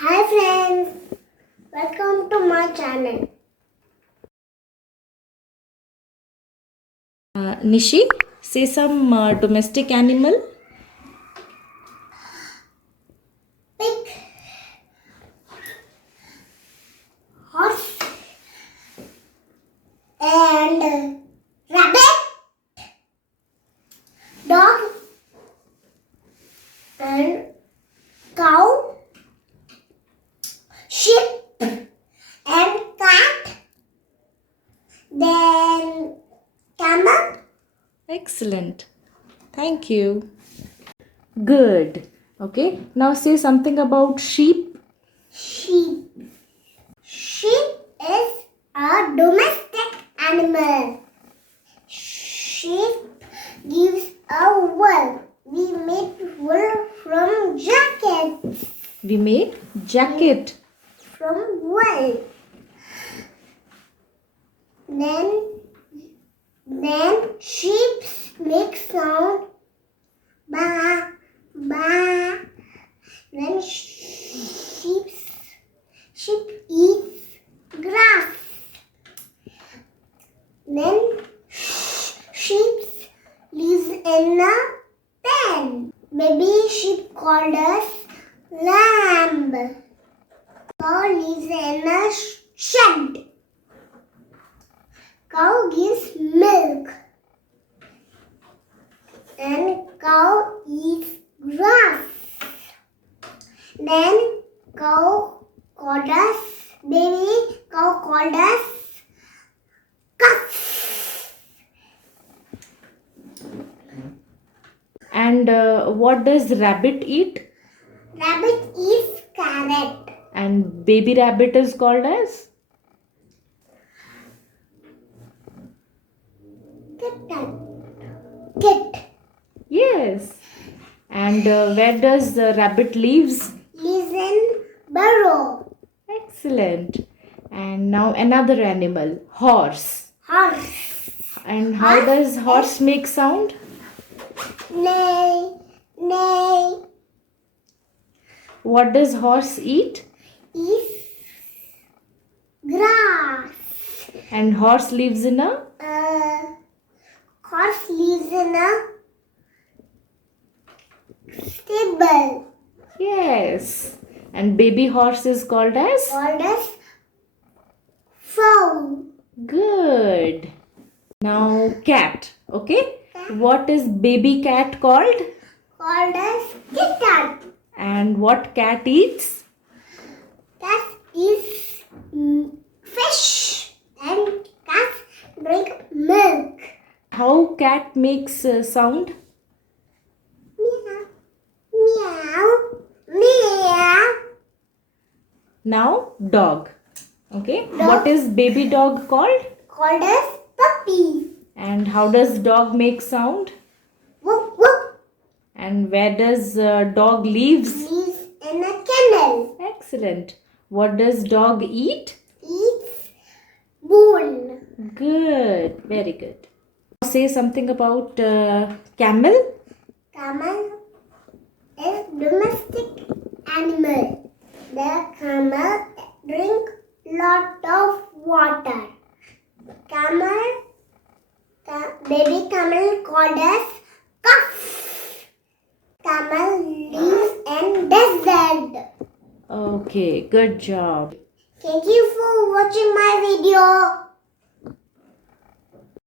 Hi friends, welcome to my channel. Nishi, say some domestic animal. Pig, horse, and rabbit, dog, and cow, sheep, and cat. Then camel. Excellent. Thank you. Good. Okay. Now say something about sheep. Sheep. Sheep is a domestic animal. Sheep gives a wool. We make wool from jackets. We made jacket. From wool. Then sheep make sound. Ba ba. Then sheep eats grass. Then sheep lives in a pen. Baby sheep called us lamb. Cow lives in a shed. Cow gives milk. And cow eats grass. Then cow called us, baby cow called us calf. And what does rabbit eat? Rabbit eats carrot. And baby rabbit is called as? Kit. Yes. And where does the rabbit lives? Lives in burrow. Excellent. And now another animal, horse. Horse. And how does horse make sound? Neigh. Neigh. What does horse eat? Eats grass. And horse lives in a? Horse lives in a stable. Yes. And baby horse is called as? Called as foal. Good. Now cat. Okay. What is baby cat called? Called as kitten. And what cat eats? Cat eats fish and cats drink milk. How cat makes sound? Meow, meow, meow. Now dog. Okay. What is baby dog called? Called as puppy. And how does dog make sound? Whoop whoop. And where does dog lives? Lives in a kennel. Excellent. What does dog eat? Eats bone. Good. Very good. Now say something about camel. Camel is domestic animal. The camel drink lot of water. Baby camel called as calf. Camel lives in desert. Okay. Good job. Thank you for watching my video.